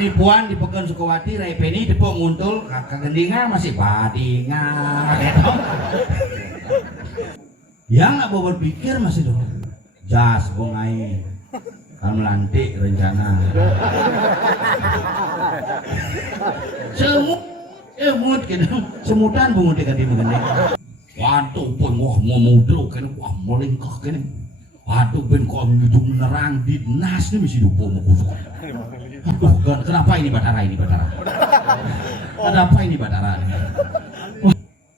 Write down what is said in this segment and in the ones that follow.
nipuan dipegang Sukawati Raipeni dipok nguntul kagendingan masih badingan gitu. Yang nggak mau berpikir masih dong jas bungai kan melantik rencana semut gitu semutan bungut dekat di begini waduh pun wah mau mudro kan wah melingkah kan waduh ben kok nyudung nerang di nas nih mesti dupo mau kusuk. Aduh, kenapa ini Batara? Kenapa ini Batara?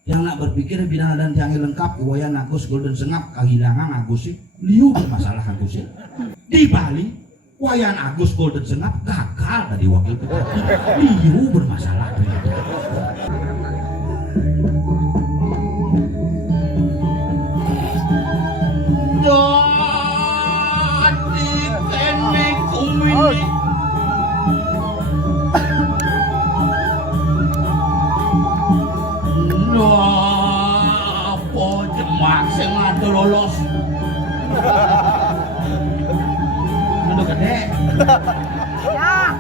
Yang nak berpikir bidang dan jangan lengkap wayan Agus Golden Sengap kehilangan Agus sih liu bermasalah Agus sih di Bali wayan Agus Golden Sengap gagal dari wakil bupati liu bermasalah apa jemak sing ngadu lolos ngadu gede ya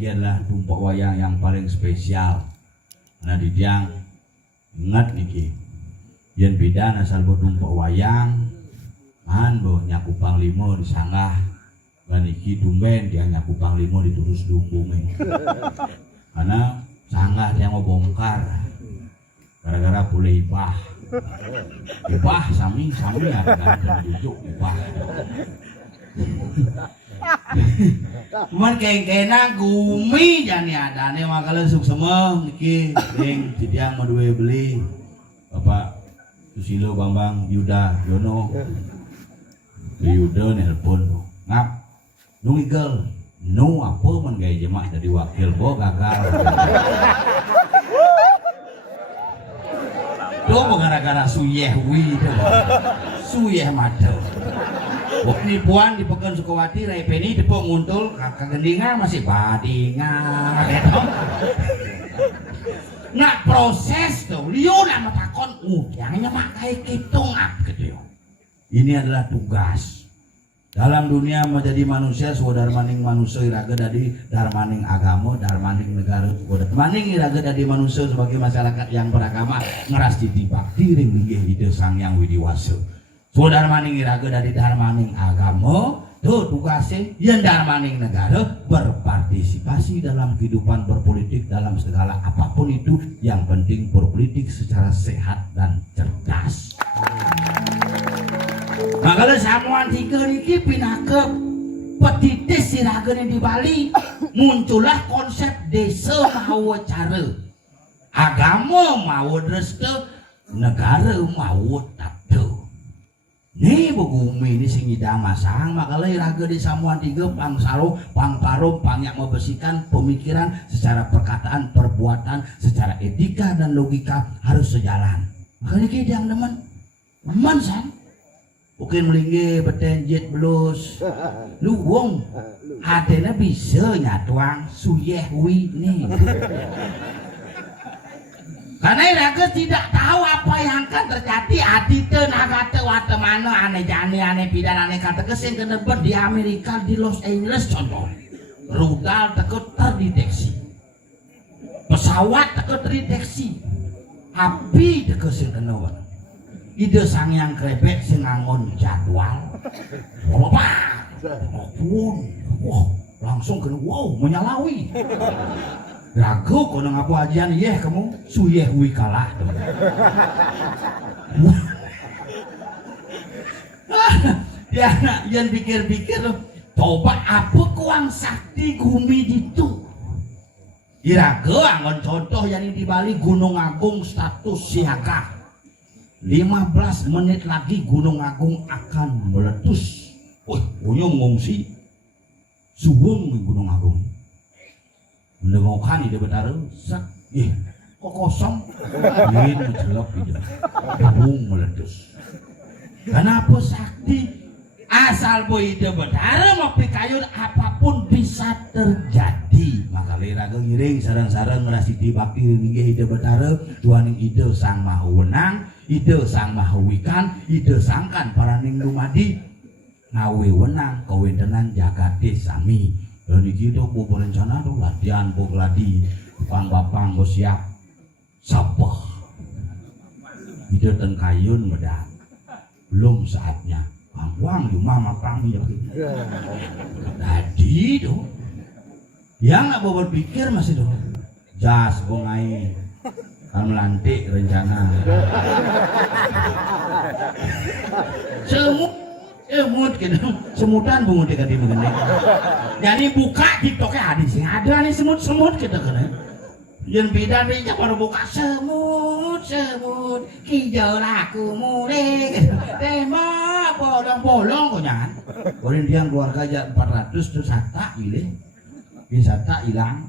ini adalah tumpuk wayang yang paling spesial. Nah di tiang ingat niki, yang beda asal tumpuk wayang, man bo nyaku panglimo disanggah, dan niki tumben dia nyaku panglimo diturus dumbungin. Karena sanggah dia mau bongkar, gara-gara boleh ibah sami ya kan tujuk ibah. Cuman kena gumi jani ada nih makanya suk semua niki ding tidiang madue beli Bapak Susilo Bambang Yuda Yono Yuda nelpon ngap nungigel nu apa man gaya jemaah dari wakil bo gagal tuh gara-gara suyeh wi suyeh madel nipuan dipegang Sukawati Raipeni dipok nguntul kagendingan masih badingan gitu. Nah proses tuh liu nama takon yang makai kitung gitu. Ini adalah tugas dalam dunia menjadi manusia saudara maning manusia iraga dari darmaning agama darmaning negara maning iraga dari manusia sebagai masyarakat yang beragama ngeras ditibak tiring linggih ide sang yang widiwasa. Saudara maning iraga dari darmaning agama tuh tugasnya yang darmaning negara berpartisipasi dalam kehidupan berpolitik dalam segala apapun itu yang penting berpolitik secara sehat dan cerdas. Makanya samuan tiga niki pindah ke petitis iraga di Bali muncullah konsep desa mau cara agama mau restu negara mau tatu. Nih bugumi ini sing idang masang makanya raga di samuan tiga pangsaro pangparum pangyak membesikan pemikiran secara perkataan perbuatan secara etika dan logika harus sejalan makanya kita yang teman san bukan melinggi betenjet belus lu wong hatena bisa nyatuang suyeh wi nih karena iraga tidak tahu apa yang akan terjadi adite nagate wate mana aneh jani aneh pidan aneh kata kesing kenebet di Amerika di Los Angeles contoh rudal teke terdeteksi pesawat teke terdeteksi api teke sing kenewat ide sang yang krebek sing ngangon jadwal wah langsung kena wow menyalawi ragu kono ngapu ajian yeh kamu suyeh wi kalah ya nak yang pikir-pikir coba apa kuang sakti gumi itu iraga angon contoh yang di Bali Gunung Agung status siaga 15 menit lagi Gunung Agung akan meletus. Wih, punya mengungsi suwung ning Gunung Agung. Mendengokan ide betara sak kok kosong yen menjelok ide. Bung meletus. Kenapa sakti? Asal boy ide betara mau pikayun apapun bisa terjadi. Maka liraga ngiring sarang-sarang ngrasidi bakti ninggih ide betara tuaning ide sang maha wenang, ide sang maha wikan, ide sangkan paraning dumadi ngawe wenang kawentenan jagate sami. Dan iki to po rencana to latihan po gladi bapang go siap sapah. Ide ten kayun medang. Belum saatnya. Bangwang di mama kami ya. Tadi tuh yang nggak mau berpikir masih tuh jas bongai kan melantik rencana semut gitu semutan bungut dekat di begini jadi buka tiktoknya hadis yang ada nih semut gitu kan yang bidan dia baru buka semut hijau laku mulai tembak bolong kok jangan orang dia keluarga aja 400 terus sata pilih wisata hilang.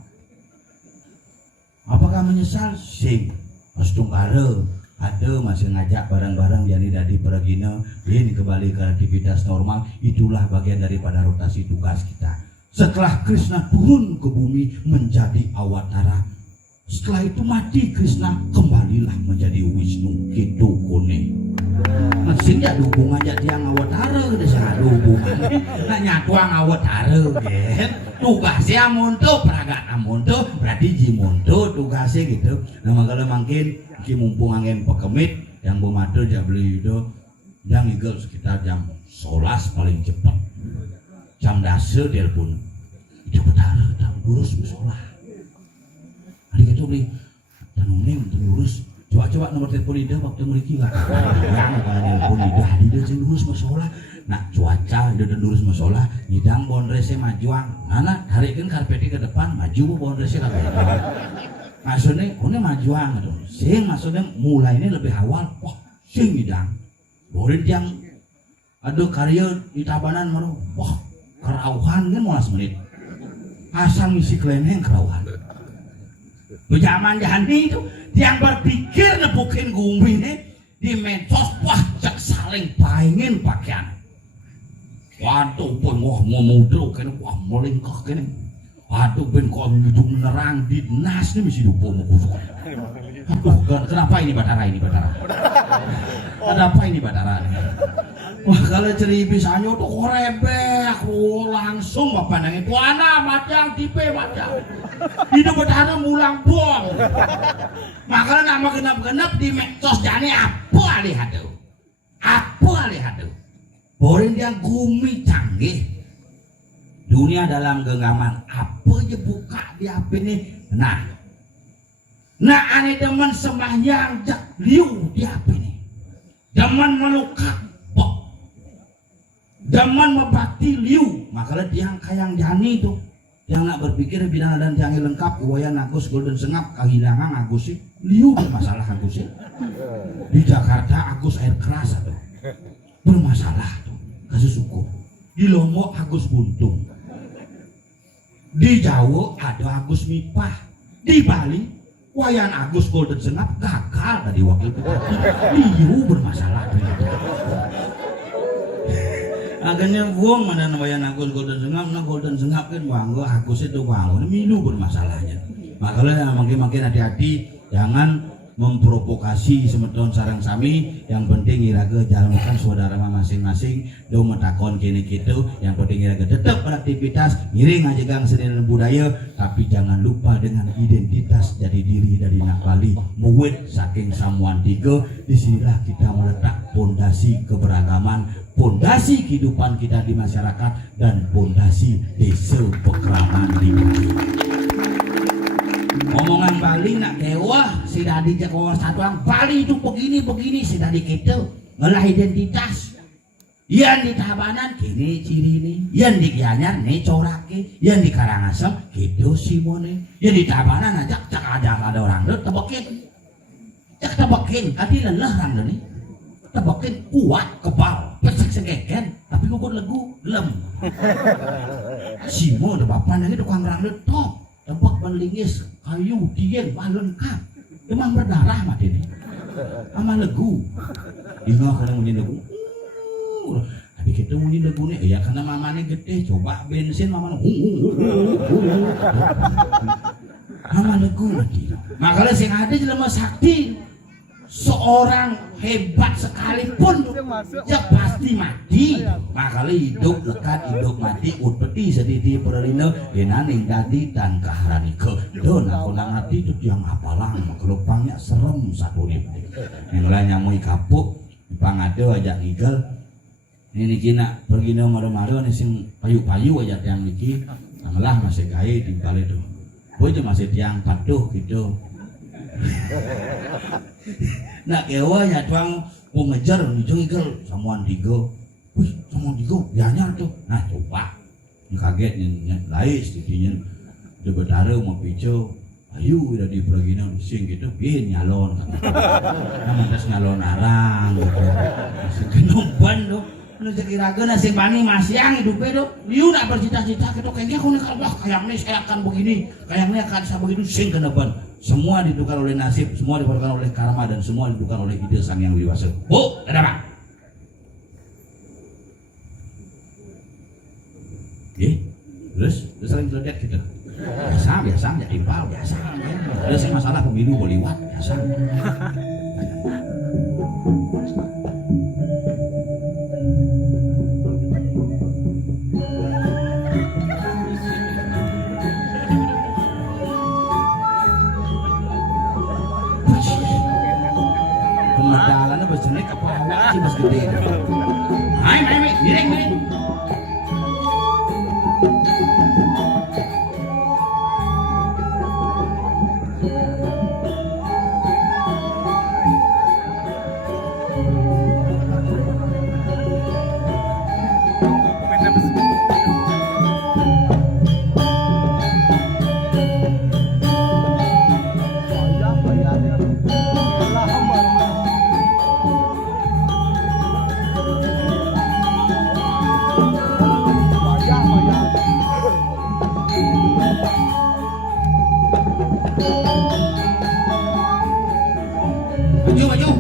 Apakah menyesal? Sing mas tunggare ada masih ngajak barang-barang yang dari peragina ini kembali ke aktivitas normal. Itulah bagian daripada rotasi tugas kita. Setelah Krishna turun ke bumi menjadi awatara, setelah itu mati Krishna kembalilah menjadi Wisnu Kitu Kone. Mesin ya dukung aja dia ngawatara udah saya dukung nah nyatuang ngawatara kan tugasnya monto peragaan monto berarti jimonto tugasnya gitu nah makanya makin mumpung angin pekemit yang bomado aja beli itu yang igel sekitar jam 11 paling cepat jam dasar telepon itu betara tak lurus musola hari itu beli dan uning lurus coba nomor telepon ida waktu memiliki lah yang kalau telepon ida ida sih lurus masalah nak cuaca ida lurus masalah ngidang bondresnya majuang nana harikan karpetnya ke depan maju bondresnya ke depan maksudnya ini majuang gitu sing maksudnya mulai ini lebih awal wah sing ngidang boleh yang ada karya di Tabanan maru wah kerauhan kan mau 15 menit asal ngisi keleneng kerauhan zaman jani itu yang berpikir nebukin gumi nih di medsos wah cek saling pengen pakaian waduh pun wah ngomudro kan wah melingkah kan waduh ben kok ngidung nerang di nas nih mesti lupa mau kusuk aduh kenapa ini Batara kenapa ini Batara wah kalau ceri bisanya tuh korebek langsung bapak nangis buana macam tipe macam hidup Batara mulang buang makanya nama genap-genap di medsos jani apa lihat boleh dia gumi canggih dunia dalam genggaman apa aja buka di apa ini nah aneh demen sembahyang jak liu di apa ini demen melukat demen membakti liu makanya tiang kayang jani itu yang nak berpikir bidang dan tiang lengkap wayan Agus Golden Sengap kehilangan Agus sih liu bermasalah Agus sih di Jakarta Agus air keras atau bermasalah tuh kasus hukum di Lombok Agus buntung di Jawa ada Agus Mipah di Bali wayan Agus Golden Sengap gagal dari wakil bupati liu bermasalah tuh akhirnya buang mana wayan Agus Golden Sengap kan bangga Agus itu bangga milu bermasalahnya makanya makin hati-hati jangan memprovokasi semeton sarang sami yang penting iraga jalankan saudara masing-masing do metakon kini gitu yang penting iraga tetap beraktivitas ngiring aja gang seni dan budaya tapi jangan lupa dengan identitas jadi diri dari nak Bali muwit saking samuan tiga disinilah kita meletak pondasi keberagaman pondasi kehidupan kita di masyarakat dan pondasi desa pekraman di Bali. Omongan Bali nak kewah si dadi Jawa satuang Bali itu begini si dadi gitu ngelah identitas yang di Tabanan kini ciri ini yang di Gianyar nih corake yang di Karangasem gitu simone yang di Tabanan aja cak ada orang tuh tebekin kati lelah orang nih tebekin kuat kebal pesek segeken tapi gugur legu lem Simo da bapak nangis tukang rangletok tebak benlingis kayu dien lengkap emang berdarah mah ini sama legu ingat kadang munyi legu tapi kita munyi legu nih ya karena mamanya gede coba bensin mamanya mama legu lagi makanya sing ada jelema sakti seorang hebat sekalipun ya pasti mati makanya hidup lekat hidup mati utpeti sedih perlina denaning dadi dan kaharanike don aku nangati itu yang apalang kelupangnya serem satu nih yang lainnya mau kapuk pangado aja ngigel ini kina pergi no maru-maru nih sing payu-payu aja tiang niki malah masih gaya di balik itu boy masih tiang patuh gitu. Nak kewa ya tuang mau ngejar hijau igel samuan digo, wih samuan digo bianya tuh, nah coba kaget lais tidinya udah berdarah mau picu, ayo udah di pergina sing gitu, bin nyalon, nama tes nyalon arang, masih kenompan tuh, nu sekiraga nasi bani masih yang hidup itu, liu nak bercita-cita gitu kayaknya aku nih kalau kayaknya saya akan begini, kayaknya akan saya begitu sing kenompan. Semua ditentukan oleh nasib, semua ditentukan oleh karma dan semua ditentukan oleh ide sang yang dewasa. Bu, ada apa? Terus sering terlihat gitu. Biasa, jadi impal biasa. Terus masalah pemilu boleh liwat biasa. Pemedalannya berjenis ke bawah sih mas gede. Hai, miring. Maju.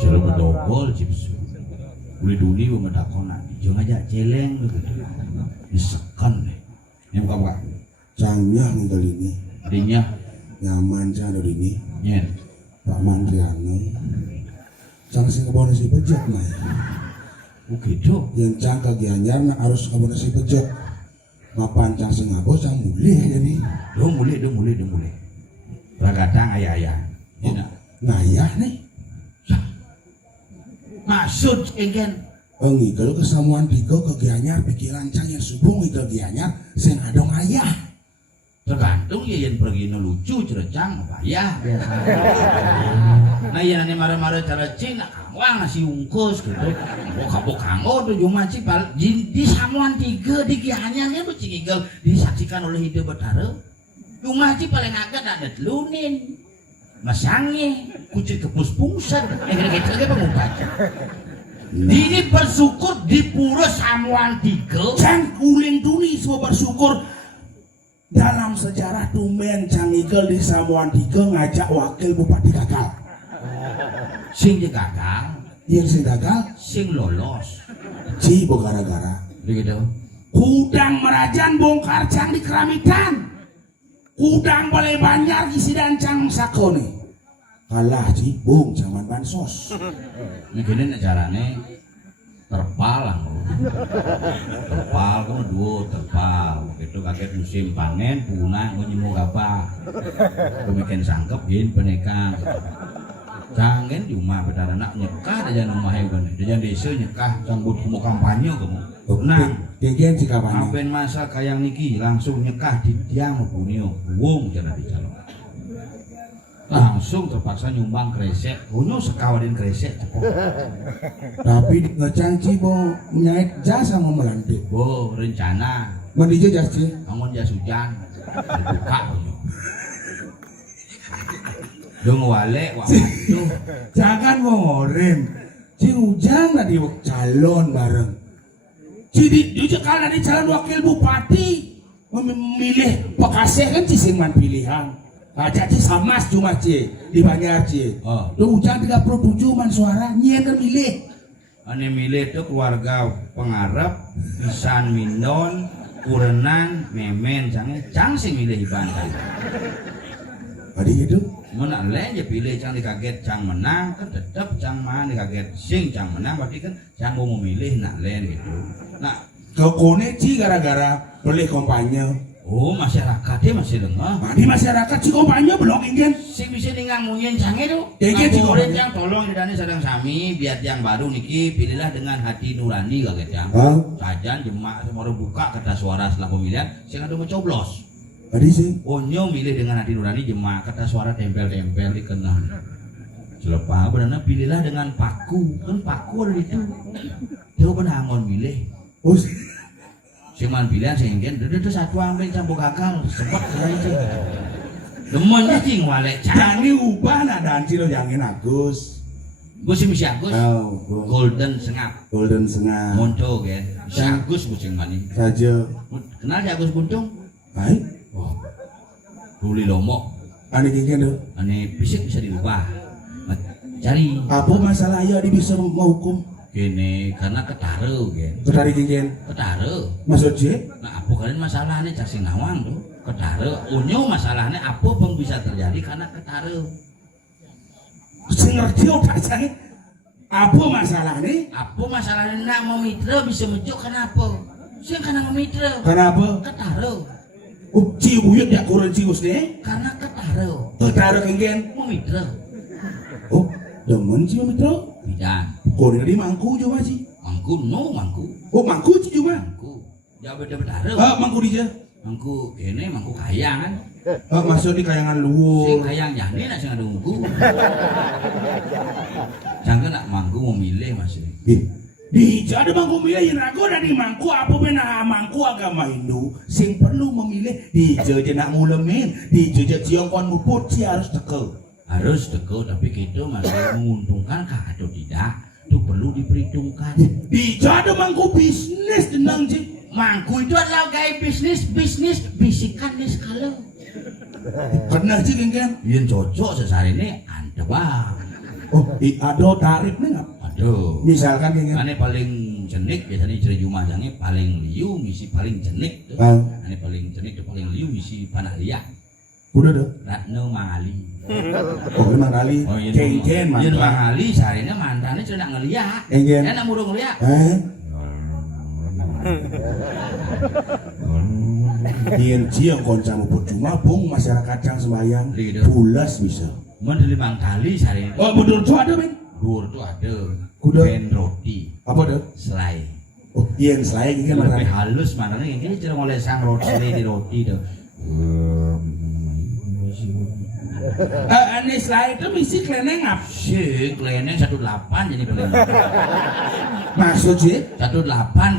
Suruh bedogol cipsu. Uli-uli medakonan. Jangan aja celeng gitu. Disekan deh. Yang buka. Cangnya nggal ini. Dinya Nyaman cang dari ini. nyen. Pak Mandriano. Cang sing kebon si bejek mah. Gitu. Yang cang kagianyar nak harus kebon si bejek. Mapan cang sing ngabo cang mulih ini. Dong mulai. Ragadang ayah. Ngayah nih. Maksud ingin Ngigel kesamuan tiga kagianyar pikiran cang yang subung ngigel gianyar sing adong ayah. tergantung ya yang pergi lucu cerecang bayar biasa. Nah yang ini marah-marah cara Cina kamu nasi ungkus gitu. Kabuk kanggo tuh cuma sih di samuan tiga di gianyarnya tuh cingigel disaksikan oleh hidup betara. Cuma sih paling agak ada telunin. Masangnya kucing kepus pungsen gitu aja pengumbaca. Ini bersyukur di pura samuan tiga. Cang kuling tuni semua bersyukur dalam sejarah tumben Cang Igel di Samuan Tiga ngajak wakil bupati gagal. Sing gagal, Yang sing gagal, sing lolos. cibo gara-gara Begitu. Kudang Merajan bongkar Cang di Keramitan. Kudang Balai Banjar isi dan Cang Sakone. Kalah cibung zaman bansos. Begini caranya terpal lah. Terpal kamu dua terpal. Begitu kaget musim panen punah nyemuk apa. Kemudian sangkep gin penekang. Cangen cuma benar anak nyekah aja rumah hewan. Dia desa nyekah sambut mau kampanye kamu. Tenang. Gegen si kapan? Apen masa kayang niki langsung nyekah di tiang punio. Wong jangan dicalon. Langsung terpaksa nyumbang kresek. Punya sekawadin kresek. Tapi ngecang cibo menyait jasa mau melantik. Bo rencana. Mendije jas sih. Bangun jas hujan. buka dong wale waduh Jangan ngoren. Cing Ujang tadi calon bareng. Jadi dia kalau di calon wakil bupati memilih Bekasi kan Cisingman pilihan. Aja sama cuma di Banjar Oh. Tuh Ujang 37 man suara nyen kan milih. ane milih tuh keluarga pengarap pisan mindon kurenan memen cang sing milih Banjar. Tadi gitu. Mana lain aja pilih cang dikaget cang menang kan tetap cang mana dikaget sing cang menang berarti kan cang mau memilih nak lain gitu. Nah Kekone gara-gara beli kampanye. oh masyarakatnya masih dengar. Nah, di masyarakat si kampanye belum ingin. Sing bisa tinggal munyin canggih tuh. Dikit sih, Ngapurin Kong. yang tolong didani sedang sami biar yang baru niki pilihlah dengan hati nurani kaget yang. Hah? Sajan jemaah semua buka kertas suara setelah pemilihan sing ada mencoblos. Tadi sih. Onyo milih dengan hati nurani jemaah kertas suara tempel-tempel dikenal. Selepas benar pilihlah dengan paku kan paku ada di itu. Dia benar ngon milih. Oh, Cuman pilihan sehingga itu satu ambil campur gagal sempat aja. Demennya cing walek cang. jangan ubah nadaan cilo jangan Agus. Gue sih misi Agus. Oh, Golden sengap. Golden Sengah. Monto kan. Si Agus gue cing mani. Saja. Kenal si Agus Buntung? Baik. Oh. Ruli Lombok. Ane kengken tuh. Ane fisik bisa diubah. Cari Apa masalah ya dia bisa menghukum? gini karena ketaruh kan. Tadi kengken. Ketaruh. Maksud je? Nah apa kalian masalahnya cak Sinawang tuh? Ketaruh. Unyu masalahnya apa pun bisa terjadi karena ketaruh. Saya ngerti otak saya. Apa masalahnya? Apa masalahnya nak memitra bisa mejuk kenapa? Sih karena memitra. Kenapa? Ketaruh. Oh, cium ya kurang cius deh. Karena ketaruh. Taruh kengken. Memitra. Oh, demen cium itu. Bidan. Kau dari mangku juga sih. Mangku no mangku. Oh, mangku sih cuma. Mangku. Jauh beda ketaruh. Mangku dia. Mangku ini mangku kayang kan. Maksud di kayangan Sing luhur. kayang jadi nak sing ada mangku. Jangan nak mangku memilih masih. Di ada mangku milih yang ragu dan di mangku apa benar mangku agama Hindu sing perlu memilih di jajan nak ngulemin di jajan ciongkon muput si harus tekel. Harus teguh tapi kita masih menguntungkan kah atau tidak itu perlu diperhitungkan. Di ada mangku bisnis tenang sih. Mangku itu adalah gaya bisnis bisikan di skala. Kena sih kan? Yang cocok sesari ini anda bang. Oh, ada tarif nih nggak? Aduh. Misalkan kan? Ane paling jenik biasanya ceri jumajangnya paling liu misi paling jenik tuh. Ah. Ane paling jenik tuh paling liu misi panah liat. Udah deh. Ratno Mangali. Oh, memang kali. Oh iya. Ceng-ceng Yen mantan. Mangali sarinya mantannya sudah ngeliat. Ceng-ceng. Enak murung ngeliat. Yen ciong konca muput cuma bung masyarakat yang sembayang Lido. bulas bisa. Mendeli Mangali sari. Oh, betul tuh ada ben. Dur tuh ada. Kuda. Ben roti. Apa deh? Selai. Oh, yen selai gini kan Lebih halus mana nih? Ini cuma oleh sang roti selai di roti tuh. Ane selai itu misi kleneng apa? Si kleneng 18 jadi kleneng. Maksud sih? 18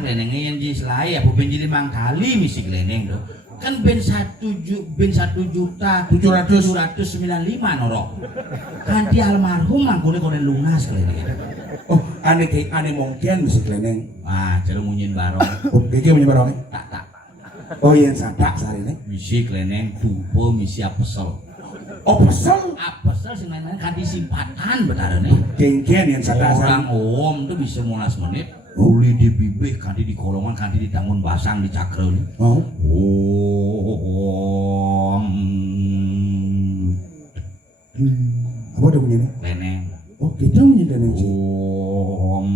klenengnya yang di selai apa ben jadi Mangali misi kleneng tuh. Kan ben 1.795.000 norok. Kanti almarhum mangkune konen lunas kleneng. Oh, ane mungkin misi kleneng. Ah, cara munyin barong. Oh, keke punya barangnya? Tak. Oh, yen sadak sari nih. Misi kleneng tupo misi apesel. Oh, pesel. Apesel sing lain-lain kanti simpatan betarane. Kengken yen sadak Orang sari. om tuh bisa 15 menit. Uli di bibih, kanti di kolongan, kanti di tangun basang, di cakra ini. Oh, Om. apa udah punya nih? Leneng. Oh, kita punya daneng sih. Om.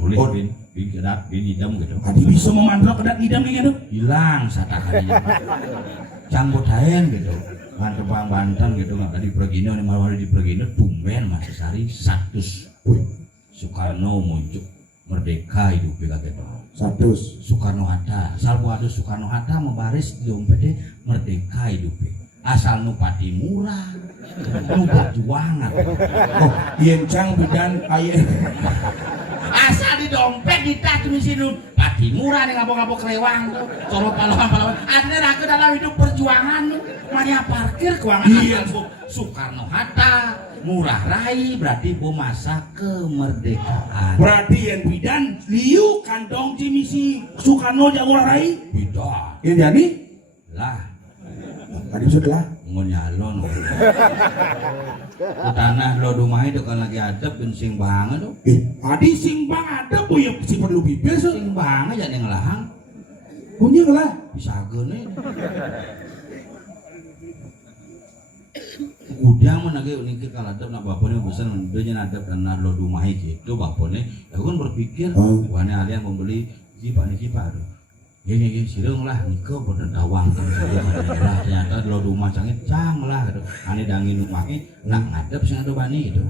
Tulis Oh. bin kedat, bin idam gitu. Adi bisa memantau kedat idam kayak gitu. Hilang satakannya. Cambut haen gitu. Kan tebang Banten gitu nggak tadi pergino nih malah di pergino tumben masih sari 100. Wih, Soekarno muncul merdeka hidup gitu. 100. Soekarno Hatta, salbu ada Soekarno Hatta membaris di dompetnya merdeka hidupnya. Asal nu pati murah, nu perjuangan. Oh, yen cang bidan aye. Asal di dompet di tas misi nu pati padi murah nih ngapok-ngapok kelewang tuh coro pahlawan ada raga dalam hidup perjuangan mania parkir keuangan Iya. Soekarno Hatta murah rai berarti bu masa kemerdekaan Berarti yang bidan liu kantong misi Soekarno Jawa Rai. beda Yang jadi lah tadi sudah. nyalon tanah lo rumah itu kan lagi adep sing banget tuh Tadi sing bang ada bu yang si perlu bibir so. sing banget jadi ngelahang Punya lah. bisa gini udah menagi unik kalau ada nak bapaknya besar dia ada karena lo rumah gitu bapaknya aku kan berpikir wana alian membeli jipa nih jipa aduh ini sirung lah niko berdawang lah ternyata lo rumah cangit cang lah gitu ane dangin rumahnya nak ngadep sing ada bani gitu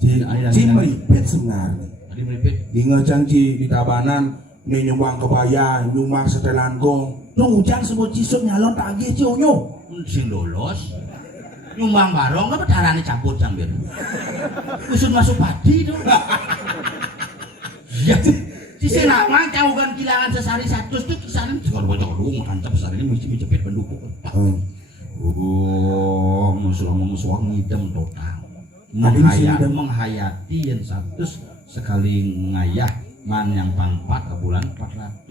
Ci meripet sebenarnya. tadi meripit Di ngecang ci di tabanan nih nyumbang kebaya nyumbang setelan gong. Tuh ujang sebut cisuk nyalon tagih ci onyo. sing lolos nyumbang barong apa caranya campur cambir usut masuk padi itu ya si senamang cawugan kilangan sesari 100 tuh kisaran kalau bocor dulu ngancam besar ini mesti menjepit pendukung musuh ngidam total menghayati yang 100 sekali ngayah man yang pangpat ke bulan 400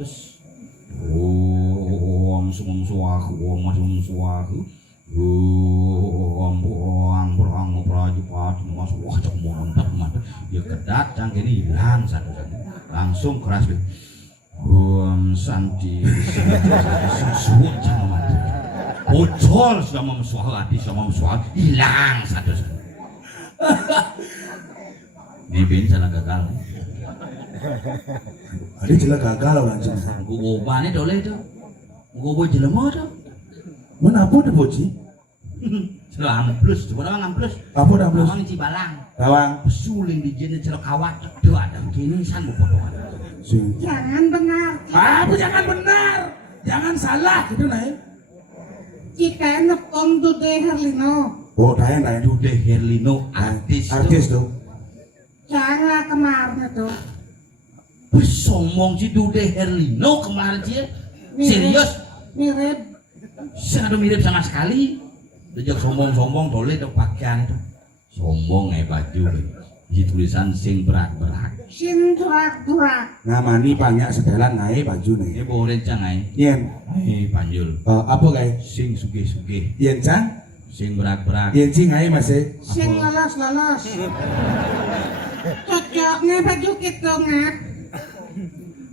musuh buang prajurit masuk wah cok mantap ya kedat cang ini hilang satu langsung keras santi susuh cang mati bocor sudah memusuh hati sama memusuh hilang satu ini bin salah gagal Ada jelas gagal langsung. gua bani dole itu gua jelema tuh Mana apa deh boci? Selalu amplus, coba orang amplus. Apa dah plus? Orang Cibalang, Tawang. suling di jenis cerok kawat, tuh ada gini san potongan. Sing. Jangan benar. Apa jangan benar? Jangan salah gitu naik. Jika nepon Dude Herlino, Oh, tanya. Dude Herlino artis, Artis tuh. jangan kemarin itu. Sombong si Dude Herlino kemarin sih, serius, Mirip. sangat mirip sama sekali. Dia sombong dole tuh pakaian itu, sombong baju, di tulisan sing berak. Sing durak-durak. Ngamani banyak setelan naik baju nih. Ini boleh cangai, Yen. panjul, Apa guys? sing suge, Yen cang? sing berak. Yen cing naik masih. Sing lolos. Cocoknya baju gitu ngap.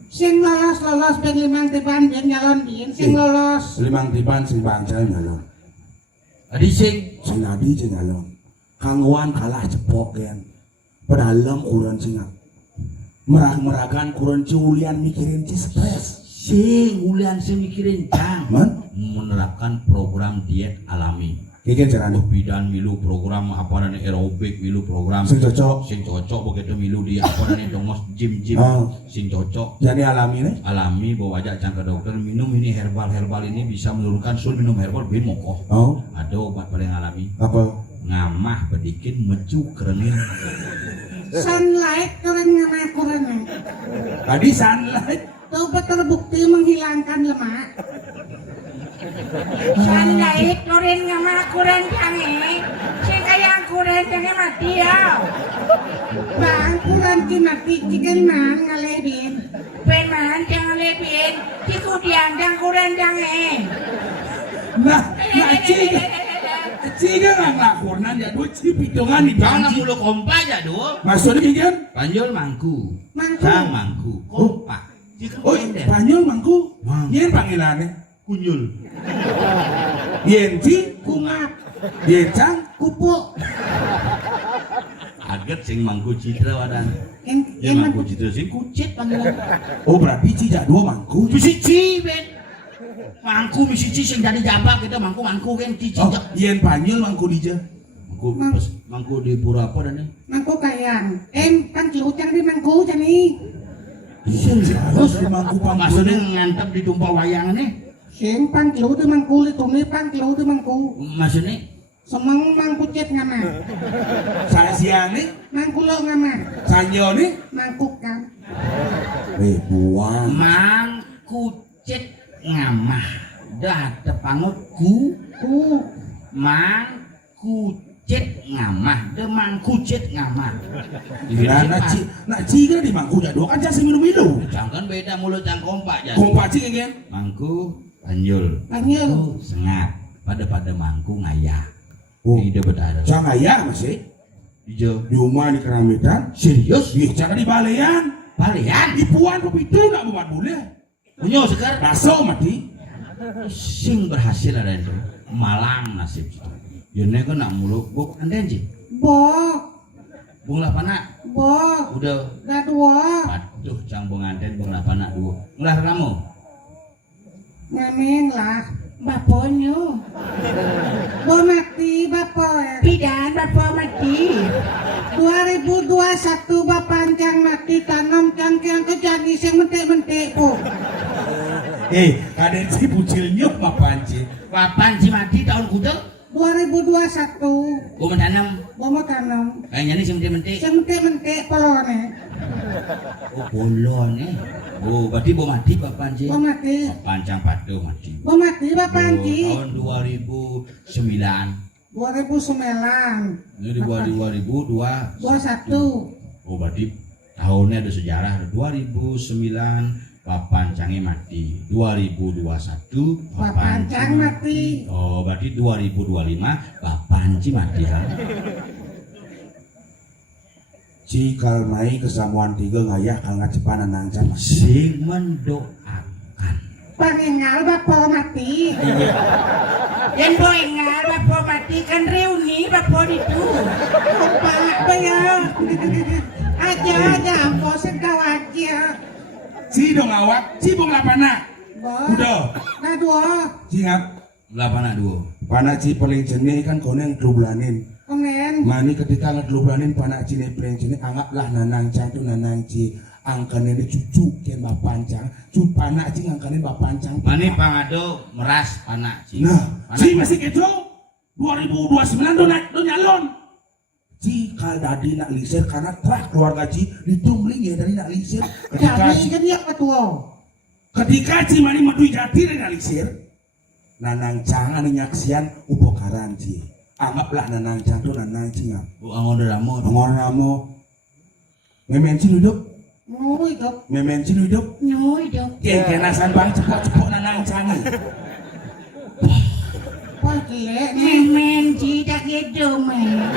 Sing lolos ben limang tiban ben nyalon bin. Sing lolos. Limang tiban sing bangsa nyalon. Adi sing Sing nabi sing nyalon. Kangwan kalah cepok kan. Pedalam kurang singap. Merag-meragan kurang ciulian mikirin ci stres. sing ulian sing mikirin cang Man? menerapkan program diet alami. Kikin caranya. Bidan milu program apa dan aerobik milu program Sing cocok. sing cocok begitu milu di apa dan dongos gym Oh. sing cocok Jadi alami nih. alami bawa aja cang ke dokter minum ini herbal ini bisa menurunkan sul minum herbal bin mokoh Oh. ada obat paling alami Apa? ngamah bedikin mecu kerenin Sunlight keren ngamah kurangnya. Tadi sunlight. Tuh terbukti menghilangkan lemak. Sunlight keren ngamah kurang jange. Sing kaya kurang jange mati ya. Bang kurang mati cikan man ngalebin. Ben man jangan lebin. Ciku diandang kurang jange. Nah, ciga nggak ngelakuran ya duit ci pitungan di jangan janji. mulu kompa aja doh Maksudnya kikin? panjol mangku Mangku. cang mangku kompa jika Oh, pendek Banyol mangku. Mang. Yen panggilannya. kunyul Yen ci. Kumap. Yen cang. Kupuk. aget sing mangku citra wadan Yang ya mangku citra sing kucit panggilan Oh berarti ci jak dua mangku. misi ben mangku misi sing jadi jabak kita mangku kan cici Oh, yen Banyol mangku dija. mangku di pura apa dan mangku kayang. Kan celutang di mangku jani. Terus di mangku maksudnya pangku. ngantep di tumpah wayang nih Sing pang celu di mangku lituni pang celu di mangku. maksudnya Semang mangku cet ngama. Saya siang nih. Mangku lo ngama. Sanyo nih. Mangkuk kan. Ribuan. Mangkucit ngamah dah tepangut ku mangkucit ngamah de mangkucit ngamah. Nah, nak ciga di mangku jadua kan jasa minum-minum. Jangan beda mulut yang kompak ya. Kompak cing kan? Mangku panjul. Mangku sengat. Pada mangku ngaya. Oh, ide berada. Jangan ya masih. Ijo Di rumah di keramitan. serius? Ih, jangan di balean. Balian. Di puan begitu nak buat boleh. Punyo sekar. Raso mati. Sing berhasil ada itu. Malang nasib itu. Yone kan nak muluk buk anden ji. Bung lah panak. Udah. Aduh, cang bung anden bung lah panak dua. Ngelah kamu. Ngamen lah baponyo. Mati bapak. Pidan bapak mati. 2021 bapak cang mati tanam cang kejadi sing mentik-mentik po. Kaden si bucilnya papanci. Papan si mati tahun kuda. 2021 Gua menanam. mau tanam. Kayaknya ini sing mentik. Sing mentik-mentik pelone. Oh, bolon Oh, berarti bo mati papan si. Mau mati. Pancang padu mati. Mau mati bapak Tahun 2009. 2009. Ini di 2021. Oh, berarti tahunnya ada sejarah. 2009 Papan Cange mati. 2021 Papan Cang mati. Oh, berarti 2025 Papan Ci mati kan? Cikal mai kesamuan tiga ngayah kangga cepanan nangcan. Sing mendoakan. Pangingal bapak mati. Yang boingal bapak mati kan reuni bapak itu. Bapak bayar. Aja ampun sengkawaja. Si dong awak, si bong lapana. Udah. Nah dua. Singap. Lapana dua. Pana ci paling jenih kan koneng dublanin. Kemen. Mani ketika ngedublanin pana ci ne paling jenih anggaplah nanang cang tu nanang ci angkane ne cucu ken bapancang. Cu pana ci angkane bapancang. Mani pangado meras panak Ci. Nah, si masih gitu. 2029 do nyalon. Ci kal dadi nak lisir karena telah keluarga Ci ditungling ya dari nak lisir. Jadi kan dia ketua. Ketika Ci mani medui jati dari nak lisir, nanang cang anu nyaksian upokaran Ci. Anggaplah nanang cang tu nanang Ci ngap. Bu angon ramo. Ngor namo. Memen Ci hidup. Nyoi dok. Memen Ci hidup. Nyoi dok. Kenasan bang cepok-cepok nanang cang. Pagi memen tidak gitu men.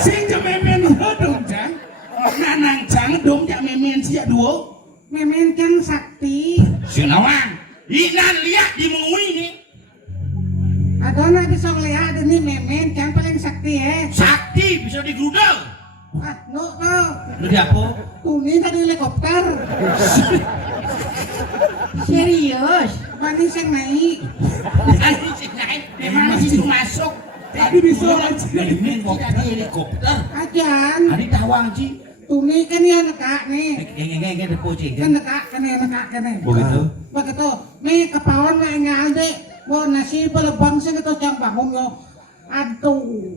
Sing je memen dong cang. Nanang cang dong jak memen Ci ya dua. Memen kan sakti. Sinawang. Inan lihat di mengui ini. Ada nak bisa lihat ini memen kan paling sakti Sakti bisa digrudel. No. Lu di apa? Tuni tadi helikopter. Serius? Mana sing naik? Ani sing naik, memang situ masuk. Tadi bisa Ini tadi helikopter. Ajan. Ani tawang Ci. Tuni kan ya nekak nih. Geng depo Ci. Kan nekak kan Begitu. Begitu. Nih kepawan nak ngalde. Wah nasi pelebang sih kita jang bangun yo. Aduh.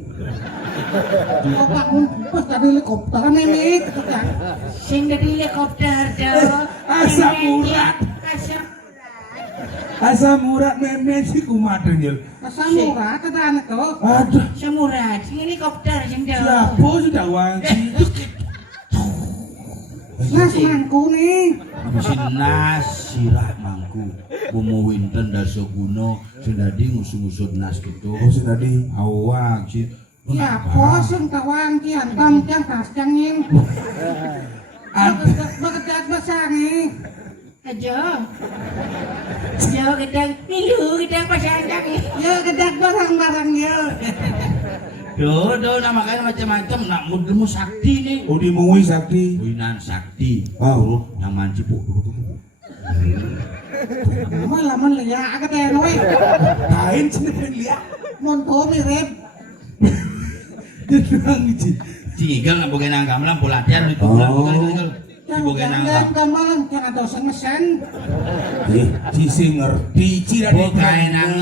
Oh bangun pas tadi helikopter nih kita kan. Sing dari helikopter tuh. Asam urat. Asam urat memen si kumaden yul. Asam urat ada anak tuh. Aduh. Asam urat. Sing helikopter sing dia. Siapa sudah wangci? Nas mangku nih. Mesin nas sirah mangku. Bomo winten daso guno sendadi ngusung-ngusung nas gitu. Oh sudah di. Awak Ci. Ya pos yang tawang ki antam jang tas jang ning. Bagat basang nih. Ajo. Yo gedang milu gedang pasang jang nih. Yo gedang barang-barang yo. Do nama kalian macam-macam nak mudemu sakti nih. Oh dimui sakti. Winan sakti. Oh. Yang mancipuk. Malah melia agak tenoi. Kain sini lihat. Monto mirip. Gedang Ci. Cigal nggak boleh nang gamelan pola latihan itu bulan bukan. Ci boleh nang gamelan yang ada dosen mesen. Ci sing ngerti Ci dari Bukan nang.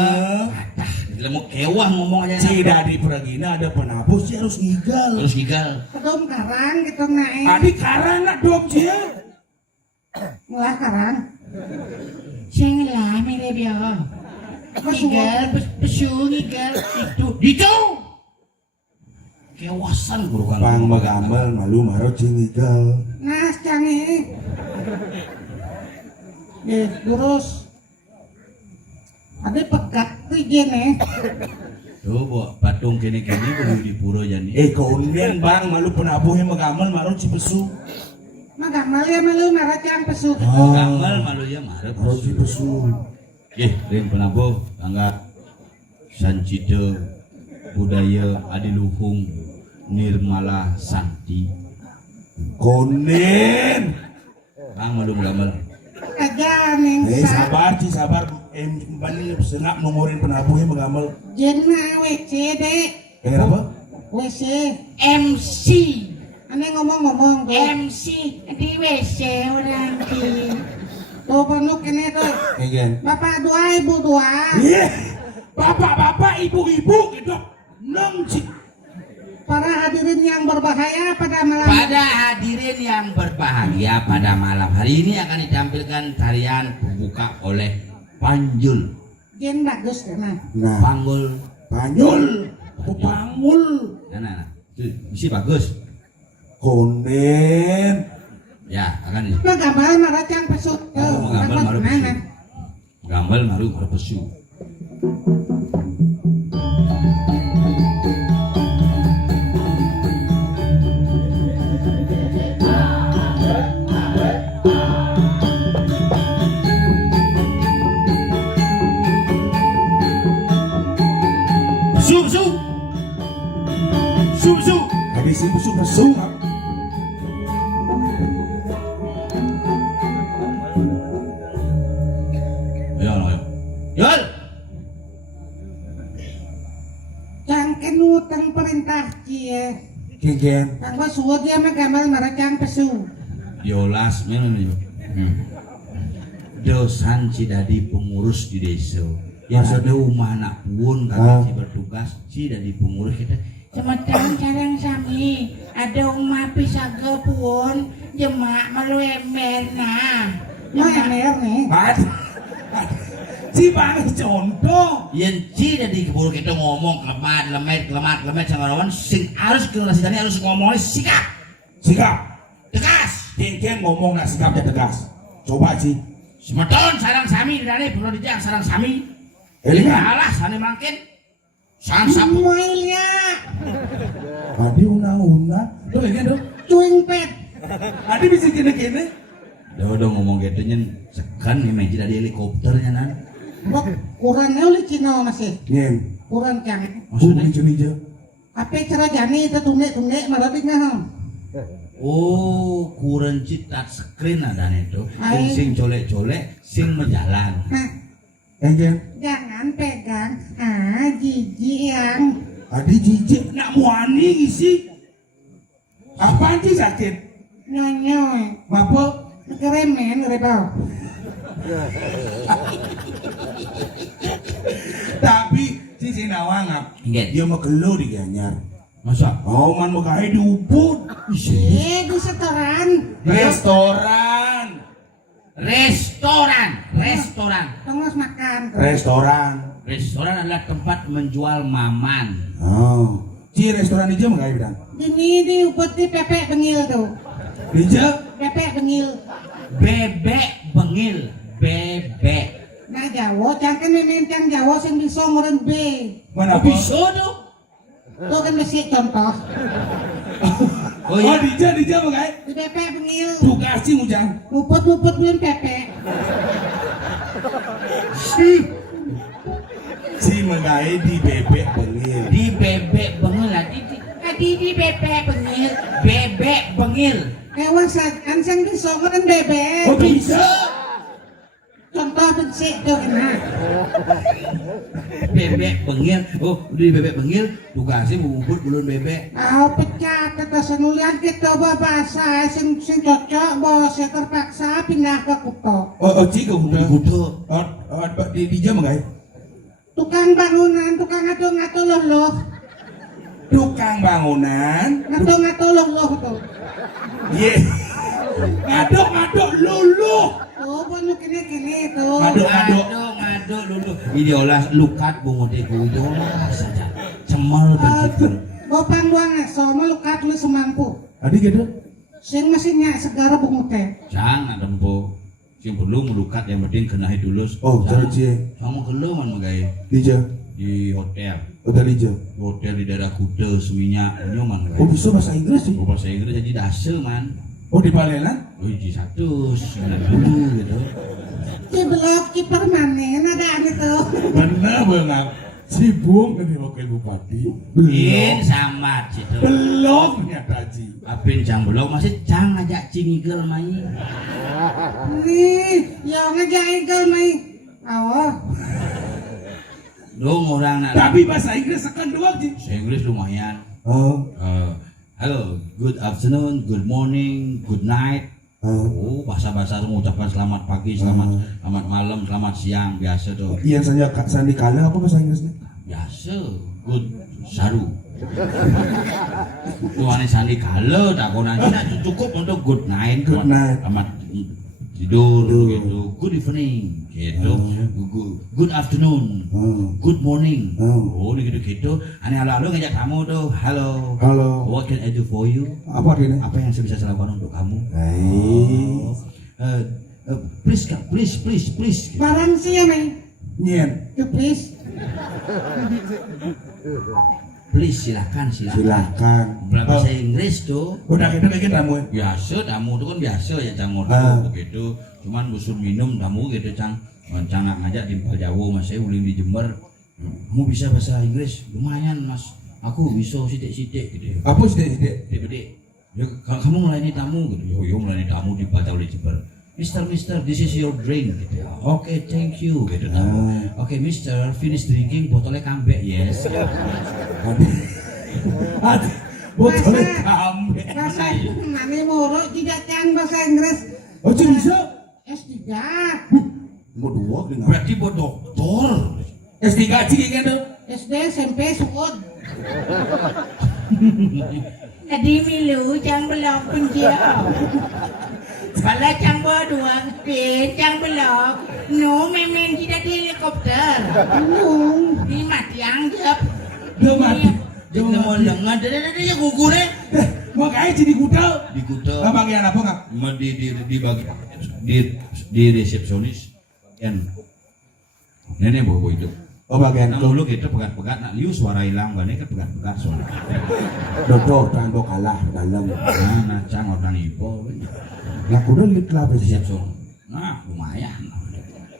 Lemu kewah ngomong aja. Ci dari Pragina ada penapus Ci harus ngigal. Terus gigal. Kedom karang gitu naik. Adik karang nak dom Ci ya. Ngelah karang. Sing lah milih dia. Ngigal, pesu ngigal itu. Kewasan guru kan. Pang magamal malu marot cinigal. Nas canggih. Lurus. Ada pekat nih. Tuh, bawa patung kene-kene kudu di pura jani. Kaunden bang malu penabuhnya magamal marot cipesu. Magamal ya malu marot yang pesu. Gamal malu ya marah Marot cipesu. Rin penabuh angga sancide budaya adiluhung nirmala santi. Konden. Bang malu gamal. Aja neng Sabar ci sabar. Bani senap nungurin penabuhnya magamal. Jenna WC dek. Pengen apa? WC. MC Aneh ngomong-ngomong tuh. MC di WC orang di Tuh penuh kene tuh. Pengen. Bapak dua, ibu dua. Iya. Bapak-bapak, ibu-ibu gitu. Nong ci. Para hadirin yang berbahaya pada malam pada hadirin yang berbahagia pada malam hari ini akan ditampilkan tarian pembuka oleh Panjul. Jen bagus karena. Nah, Panggul. Panjul. Aku panggul. Nah. Itu misi bagus. Konden. Ya, akan di Lo gambar marah yang pesut tuh. Oh, gambar Takut marah mana? pesut. Gambal maru berpesu. Besu. Habis itu besu. Ayo. Yol. Cangken utang perintah cie. Kegen. Kang gua suwot dia mah gambar marah yang pesu. Yolas memang yo. Dosan Cidadi pengurus di desa. Yang ada rumah anak pun kami si bertugas Cidadi pengurus kita. Cemetan carang sami ada rumah pisaga pun jemak malu ember nah. Mah emer nih. Si bang contoh. Yang Cidadi keburu kita ngomong lemet sangarawan sing harus generasi tani harus ngomongnya sikap. Sikap. Tegas. Kegen ngomong nak sikapnya tegas. Coba Ci. Semeton sarang sami dari perlu dijak sarang sami. Elingan. Alah sani mangkin. Sang sapu. Semuanya. Adi una. Tuh lagi dong. Cuing pet. Adi bisa kene-kene. Udah ngomong gitu nyen sekan nih meja dari helikopternya nan. Bok kurangnya oleh Cina masih. Nyen. Kurang cang. Maksudnya? Hijau-hijau. Apa cara jani itu tunek malah tinggal. Oh, kurang citat screen ada itu. Ay. Sing colek-colek, sing menjalan. Nah, Kegen. jangan pegang. Jijik yang. Adi jijik nak muani isi. Apaan sih sakit? Nyonya. Bapak. Keremen, rebau. Tapi si nawangap. Ingat. Dia mau gelo di Gianyar. Masa? Oh man mau kahe di Ubud. Di setoran. Restoran. Tengos makan. Restoran adalah tempat menjual maman. Oh. Si restoran aja mau kahe bilang. Ini di upet di pepek bengil tuh. Bija. Pepek bengil. Bebek bengil. Bebek. Nah Jawa, jangan mementang Jawa sing bisa ngurang B. Mana apa? Bisa dong. Tuh kan mesti contoh. Oh Oh, iya. dija mau kahe. Di pepek bengil. Tugas sih ngujang. Ngupet belum pepek. Si mau kahe di bebek bengil. Di bebek bengil lah. Di bebek bengil. Bebek bengil. Ewan sakan sing bisa ngurang bebek. Oh bisa. Contoh bersih tuh enak. Bebek bengil. Oh, di bebek bengil tugasnya bubut belum bebek. Pecah tetes nulian kita bahasa sing cocok bos ya terpaksa pindah ke Kuto. Oh, Ci udah. Kudu. Di dija mau kahe. Tukang bangunan, tukang ngato loh. Tukang bangunan. Ngato loh tuh. Iya. Ngaduk lulu. Oh, bono kene itu. Ngaduk lulu. Idiolah lukat bungoteku idiolah saja. Cemal begitu. Bopang luang sama lukat lu semampu. Adik gitu. Sing mesinnya segara bungute. Jangan dempo. Sing belum melukat yang penting kena dulu. Oh, cara cie. Kamu gelo man magae Dija. di hotel. Hotel Dija. Hotel di daerah Kuta, Seminyak, nyoman magae. Oh, bisa bahasa Inggris sih. Bahasa Inggris jadi dase man. Oh, di Palelan? Oh, di 100 dulu gitu. Ki blok ki permanen ada itu. Bener banget. Si Bung dari wakil bupati In sama situ. belum ya Taji. Apin jang belum masih jang ngajak cingigel main. Nih, yang ngajak igel mai. Awah. Dong orang nak. Tapi bahasa Inggris akan dua sih. Bahasa Inggris lumayan. Oh, Hello, good afternoon, good morning, good night. Oh, bahasa-bahasa mengucapkan selamat pagi, selamat malam, selamat siang, biasa tuh. Ian Sandi Kala apa bahasa Inggrisnya? Biasa, good saru. Tuan Sandi Kala tak kau nanya cukup untuk good night, Good night. selamat tidur gitu, good evening gitu, good afternoon, good morning. Oh, gitu. Aneh lalu ngajak kamu tuh, halo. Halo. What can I do for you? Apa artinya? Apa yang saya bisa lakukan untuk kamu? Hai. Please. Barang sih ya mai. Nyen. You please. Please silakan. Silakan. Bahasa Inggris tuh. Udah kita bikin tamu. Biasa tamu itu kan biasa ya cang begitu. Cuman busun minum tamu gitu cang. Cang ngajak di Jawa masih uling di Jember. Kamu bisa bahasa Inggris? Lumayan mas. Aku bisa sidik-sidik gitu. Apa sih dek? Dek. Ya, kamu melayani tamu gitu. Yo melayani tamu di Batauli Jember. Mister, this is your drink gitu. Oke, thank you gitu. Oke, Mister, finish drinking, botolnya kambek, yes. Botolnya kambek. Bahasa mana moro tidak cang bahasa Inggris. Oh, cuma bisa? S3. Mau dua dengan. Berarti buat dokter. S3 cing kan tuh? SD SMP suud. Tadi milu cang belok penjauh. Bala cang berdua, cang belok. No memen tidak di helikopter. Di mati anggap. Dia mati. Jangan mau dengar, dia gugurnya. Makanya jadi kuda. Di Kuta. Nggak bagian apa nggak? Di resepsionis. Yan. Nenek bawa itu. Oh bagian Nah, mulu gitu pegat-pegat nak liu suara hilang banyak kan pegat-pegat suara. Dodok tando kalah dalam. Nah, cang orang ipo. Lah kuda liut lah besok. Resepsionis. Nah, lumayan.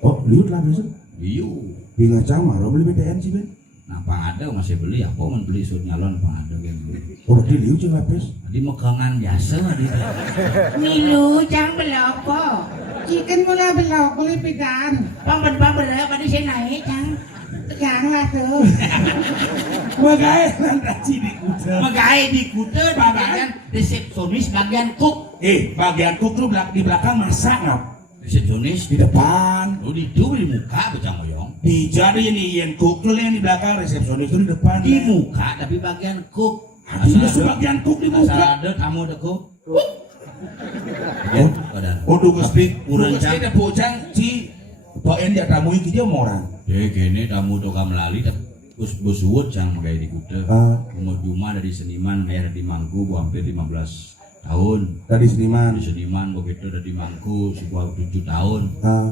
Oh liut lah besok. Liu. Di ngacang marah beli BTN sih ben. Nah, pang ada masih beli apa men beli sud nyalon pang ada kan beli. Oh berarti liut cuma bes. Di mekangan biasa di. Milu cang belok po. Chicken mula belok beli pidan. Pamber pada saya naik cang. Janganlah tuh. Makanya nanti di kuda. Megai di Kuta di bagian resepsionis bagian cook. Bagian kuk tuh di belakang masak ngap. Resepsionis Di depan. lu di muka becang moyong. Di jadi ini yang kuk tuh yang di belakang resepsionis itu di depan. Di muka tapi bagian cook. Ada sebagian kuk di Asal muka. ada tamu ada cook. Oh dugas di ada bocang ci. Toen dia tamu itu dia orang. Gini tamu tukang melalui tapi bus suwut cang megai di Kuta. Umur Juma dari seniman kayak di Mangku hampir 15 tahun. Dari seniman. Di seniman begitu dari Mangku sebuah 7 tahun.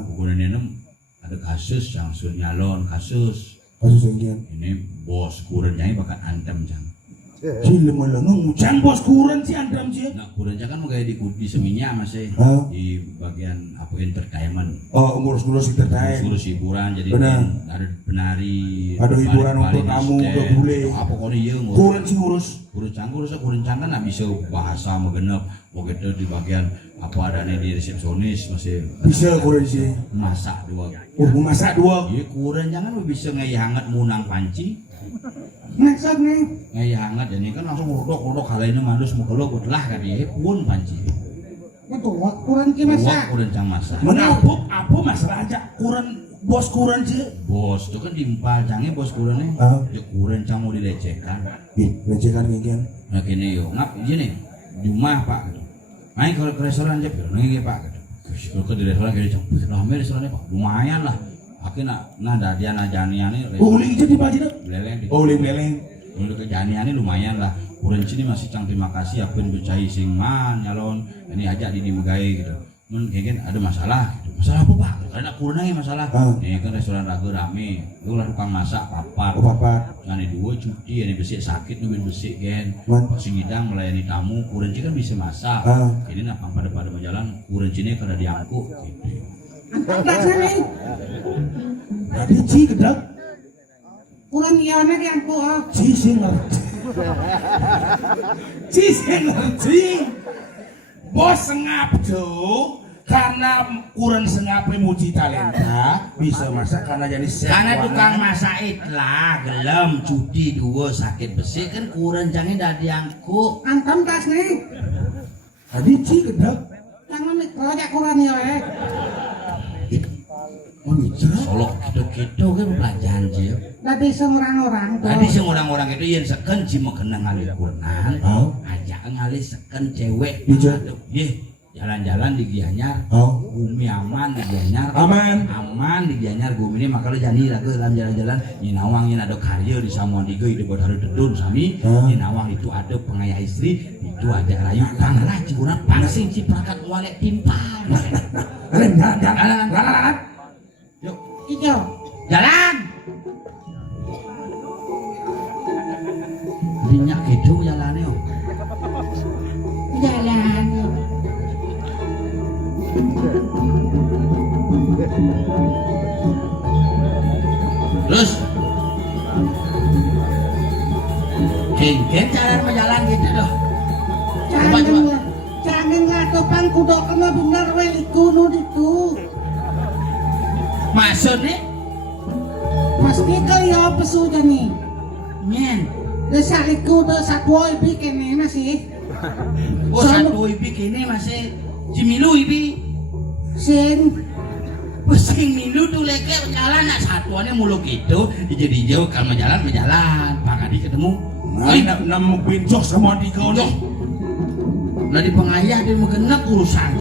Kemudian ini ada kasus yang sudah nyalon kasus. Kasus yang Ini bos kurennya bakal antem cang. si lemah-lemah ngucang bos kuren si andam sih. Nah kurennya kan mau kayak di Seminya masih di bagian apa entertainment. Oh ngurus-ngurus terkait. Ngurus hiburan jadi Benar. ada penari. Ada hiburan untuk tamu, untuk bule. Apa kau nih ya ngurus. Kuren sih ngurus. Kuren kan nggak bisa bahasa mengenap. Begitu di bagian apa adanya di resepsionis masih Bisa kuren sih. masak dua. Oh masak dua. Iya kuren jangan bisa ngayah hangat munang panci. Maksudnya Ngayah hangat jadi kan langsung rodok hal ini manus mau keluar lah kan dia pun panci. betul kurang ki masak. Kuren cang masak. Mana apa masalah aja kuren bos kuren sih. Bos itu kan diempal cangnya bos kurennya. Ya kuren cang mau dilecehkan. Lecehkan genggen. Nah kini yo ngap gini di rumah pak. Main ke restoran aja, nih Pak. Ke di restoran kayak cepet rame restorannya Pak, lumayan lah. Akhirnya nah dia najaniannya. Uling jadi Pak Cina. Beleng. Uling beleng. Untuk kejaniannya lumayan lah. Kurang sini masih cang terima kasih apin percaya sing man nyalon ini aja di megai gitu. Mungkin ada masalah gitu. Masalah apa Pak? Karena kurang masalah. Ini kan restoran ragu rame. Itu lah tukang masak papat. Oh papat. Ini dua cuci, ini besi sakit, nungguin besi gen. Man. Pas ngidang melayani tamu, kurang kan bisa masak. Jadi napang pada jalan, kurang sini kada diangkut gitu. Antang tak sana. Tadi Ci gedek. Kurang iana yang ku Ci sing ngerti. Ci sing ngerti. Bos sengap tuh karena kurang sengap muji talenta bisa masak karena jadi chef. Karena tukang masak lah, gelem cuti dua sakit besi kan kurang jangan dah diangkut. Antam tas nih. Tadi Ci gedek. Jangan mikro aja kurang ya. Oh bicara. Solok gitu-gitu kan pelajaran sih. Tadi seorang-orang tuh. Tadi orang-orang itu yang seken sih mau kena ngali kurnan. Oh. Ajak ngali seken cewek. Iya. Ye, jalan-jalan di Gianyar. Oh. Bumi aman di Gianyar. Aman. Di Gianyar bumi ini makanya jadi lagu dalam jalan-jalan. Nyinawang yang ada karya di Samuadiga itu buat hari dedun sami. Nyinawang itu ada pengayah istri. Itu ada rayu tanah curang pangsing ciprakat walek timpal. Jalan. Yuk, Ijo. jalan. Minyak gitu jalannya. Jalan. Terus Cengken cara berjalan gitu loh. Janganlah topang kudo kena benar weli kuno itu. Maksudnya Pasti kali apa sudah nih? nyen. Desa liku desa tua ibi kene masih. Oh satu ibi kini masih Cimilu ibi. Sin. Pusing milu tuh leke jalan nak satuannya mulu gitu. Jadi jauh kalau jalan Pak Adi ketemu. Nemu pinjok sama di kau Nah di pengayah dia mau genep urusan.